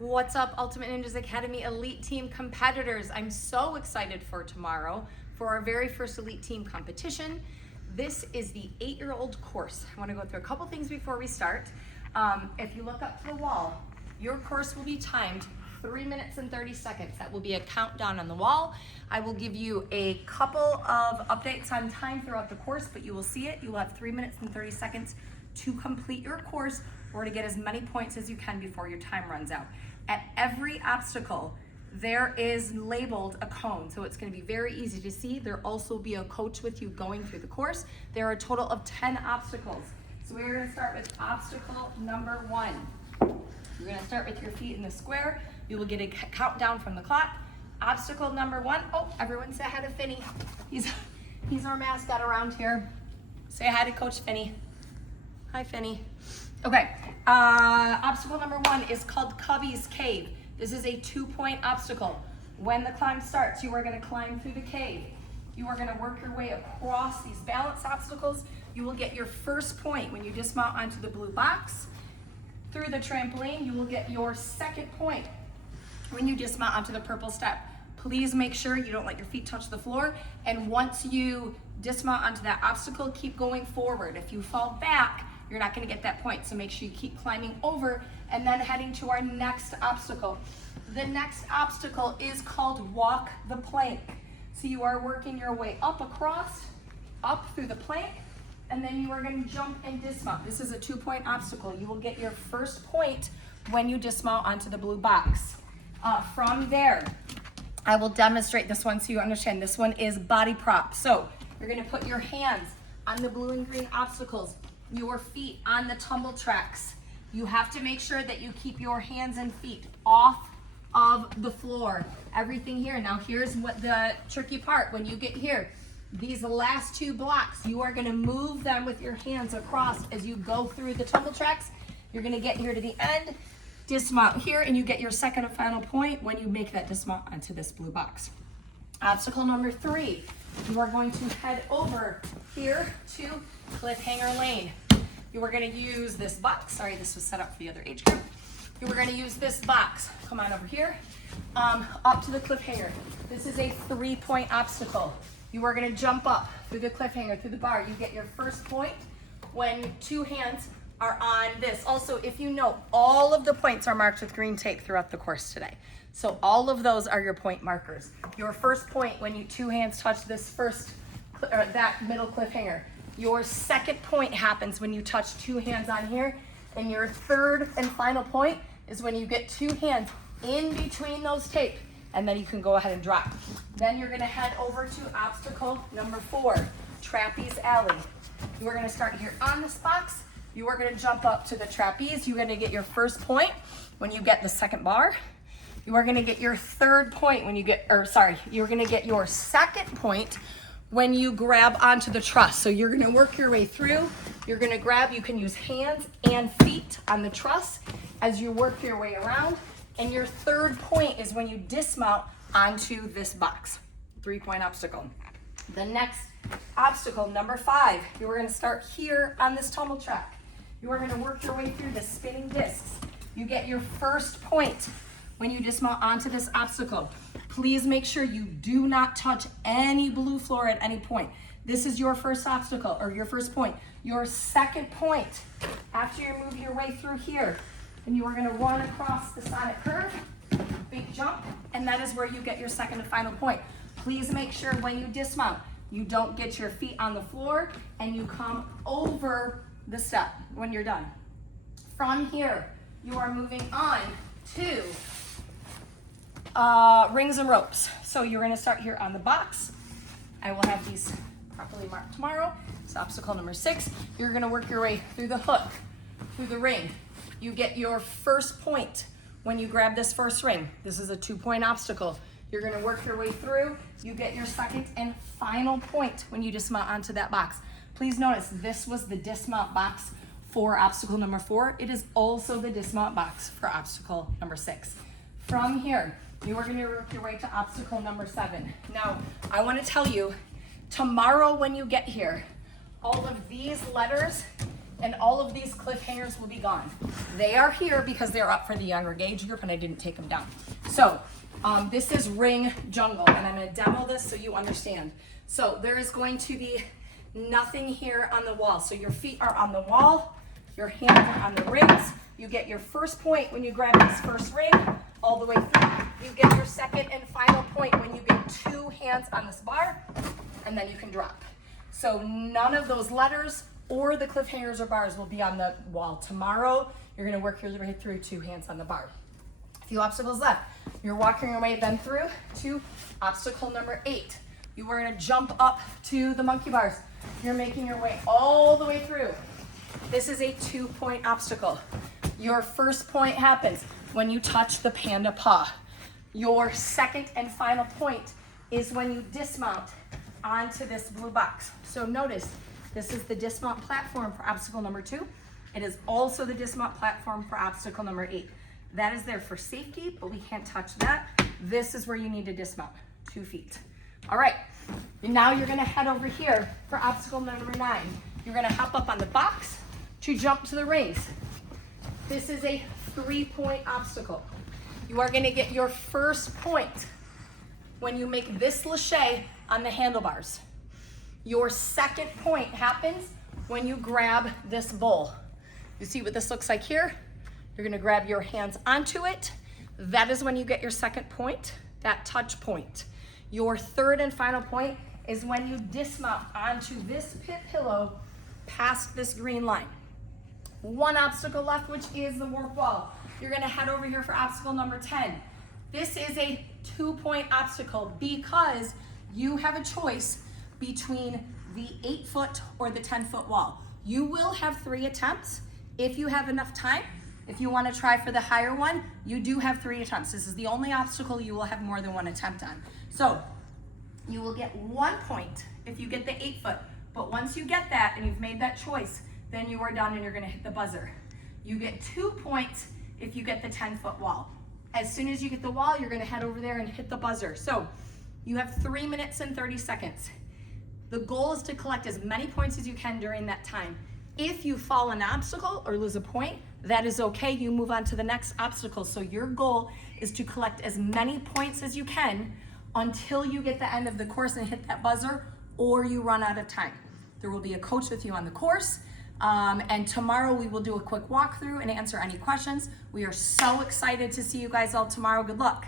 What's up, Ultimate Ninjas Academy Elite Team competitors? I'm so excited for tomorrow for our very first Elite Team competition. This is the 8-year-old course. I want to go through a couple things before we start. If you look up to the wall, your course will be timed 3 minutes and 30 seconds. That will be a countdown on the wall. I will give you a couple of updates on time throughout the course, but you will see it. You will have 3 minutes and 30 seconds to complete your course or to get as many points as you can before your time runs out. At every obstacle, there is labeled a cone, so it's going to be very easy to see. There'll also be a coach with you going through the course. There are a total of 10 obstacles. So we're going to start with obstacle number 1. You're going to start with your feet in the square. You will get a countdown from the clock. Obstacle number 1. Oh, everyone say hi to Finny. He's our mascot around here. Say hi to Coach Finny. Hi, Finny. Okay, obstacle number 1 is called Cubby's Cave. This is a 2-point obstacle. When the climb starts, you are going to climb through the cave. You are going to work your way across these balance obstacles. You will get your first point when you dismount onto the blue box. Through the trampoline, you will get your second point when you dismount onto the purple step. Please make sure you don't let your feet touch the floor. And once you dismount onto that obstacle, keep going forward. If you fall back, you're not going to get that point, so make sure you keep climbing over and then heading to our next obstacle. The next obstacle is called Walk the Plank. So you are working your way up across, up through the plank, and then you are going to jump and dismount. This is a 2-point obstacle. You will get your first point when you dismount onto the blue box. From there, I will demonstrate this one so you understand. This one is body prop. So you're going to put your hands on the blue and green obstacles, your feet on the tumble tracks. You have to make sure that you keep your hands and feet off of the floor. Everything here. Now here's what the tricky part. When you get here, these last 2 blocks, you are going to move them with your hands across as you go through the tumble tracks. You're going to get here to the end, dismount here, and you get your second and final point when you make that dismount onto this blue box. Obstacle number 3, you are going to head over here to Cliffhanger Lane. You are going to use this box. Sorry, this was set up for the other age group. You are going to use this box. Come on over here, up to the cliffhanger. This is a 3-point obstacle. You are going to jump up through the cliffhanger, through the bar. You get your first point when 2 hands are on this. Also, if you know, all of the points are marked with green tape throughout the course today. So all of those are your point markers. Your first point when 2 hands touch this that middle cliffhanger. Your second point happens when you touch 2 hands on here. And your third and final point is when you get 2 hands in between those tape. And then you can go ahead and drop. Then you're going to head over to obstacle number 4, Trapeze Alley. You are going to start here on this box. You are going to jump up to the trapeze. You're going to get your first point when you get the second bar. You are going to get your third point when you get, you're going to get your second point when you grab onto the truss. So you're going to work your way through. You're going to grab, you can use hands and feet on the truss as you work your way around. And your third point is when you dismount onto this box. 3-point obstacle. The next obstacle, number 5, you are going to start here on this tumble track. You are going to work your way through the spinning discs. You get your first point when you dismount onto this obstacle. Please make sure you do not touch any blue floor at any point. This is your first obstacle, or your first point. Your second point, after you move your way through here, and you are going to run across the sonic curve, big jump, and that is where you get your second and final point. Please make sure when you dismount, you don't get your feet on the floor, and you come over the step when you're done. From here, you are moving on to rings and ropes. So you're going to start here on the box. I will have these properly marked tomorrow. It's obstacle number 6. You're going to work your way through the hook, through the ring. You get your first point when you grab this first ring. This is a 2-point obstacle. You're going to work your way through. You get your second and final point when you dismount onto that box. Please notice this was the dismount box for obstacle number 4. It is also the dismount box for obstacle number 6. From here, you are going to work your way to obstacle number 7. Now, I want to tell you, tomorrow when you get here, all of these letters and all of these cliffhangers will be gone. They are here because they're up for the younger age group and I didn't take them down. So this is ring jungle, and I'm gonna demo this so you understand. So there is going to be nothing here on the wall. So your feet are on the wall, your hands are on the rings. You get your first point when you grab this first ring all the way through. You get your second and final point when you get 2 hands on this bar, and then you can drop. So none of those letters or the cliffhangers or bars will be on the wall. Tomorrow, you're gonna work your way through 2 hands on the bar. A few obstacles left. You're walking your way then through to obstacle number 8. You are gonna jump up to the monkey bars. You're making your way all the way through. This is a 2-point obstacle. Your first point happens when you touch the panda paw. Your second and final point is when you dismount onto this blue box. So notice, this is the dismount platform for obstacle number 2. It is also the dismount platform for obstacle number 8. That is there for safety, but we can't touch that. This is where you need to dismount, 2 feet. All right, now you're gonna head over here for obstacle number 9. You're gonna hop up on the box to jump to the rings. This is a 3-point obstacle. You are gonna get your first point when you make this lache on the handlebars. Your second point happens when you grab this bowl. You see what this looks like here? You're gonna grab your hands onto it. That is when you get your second point, that touch point. Your third and final point is when you dismount onto this pit pillow past this green line. 1 obstacle left, which is the warp wall. You're gonna head over here for obstacle number 10. This is a 2-point obstacle because you have a choice between the 8-foot or the 10-foot wall. You will have 3 attempts if you have enough time. If you want to try for the higher one, you do have 3 attempts. This is the only obstacle you will have more than 1 attempt on. So you will get 1 point if you get the 8-foot, but once you get that and you've made that choice, then you are done and you're going to hit the buzzer. You get 2 points if you get the 10-foot wall. As soon as you get the wall, you're going to head over there and hit the buzzer. So you have 3 minutes and 30 seconds. The goal is to collect as many points as you can during that time. If you fall an obstacle or lose a point, that is okay. You move on to the next obstacle. So your goal is to collect as many points as you can until you get the end of the course and hit that buzzer, or you run out of time. There will be a coach with you on the course. And tomorrow we will do a quick walkthrough and answer any questions. We are so excited to see you guys all tomorrow. Good luck.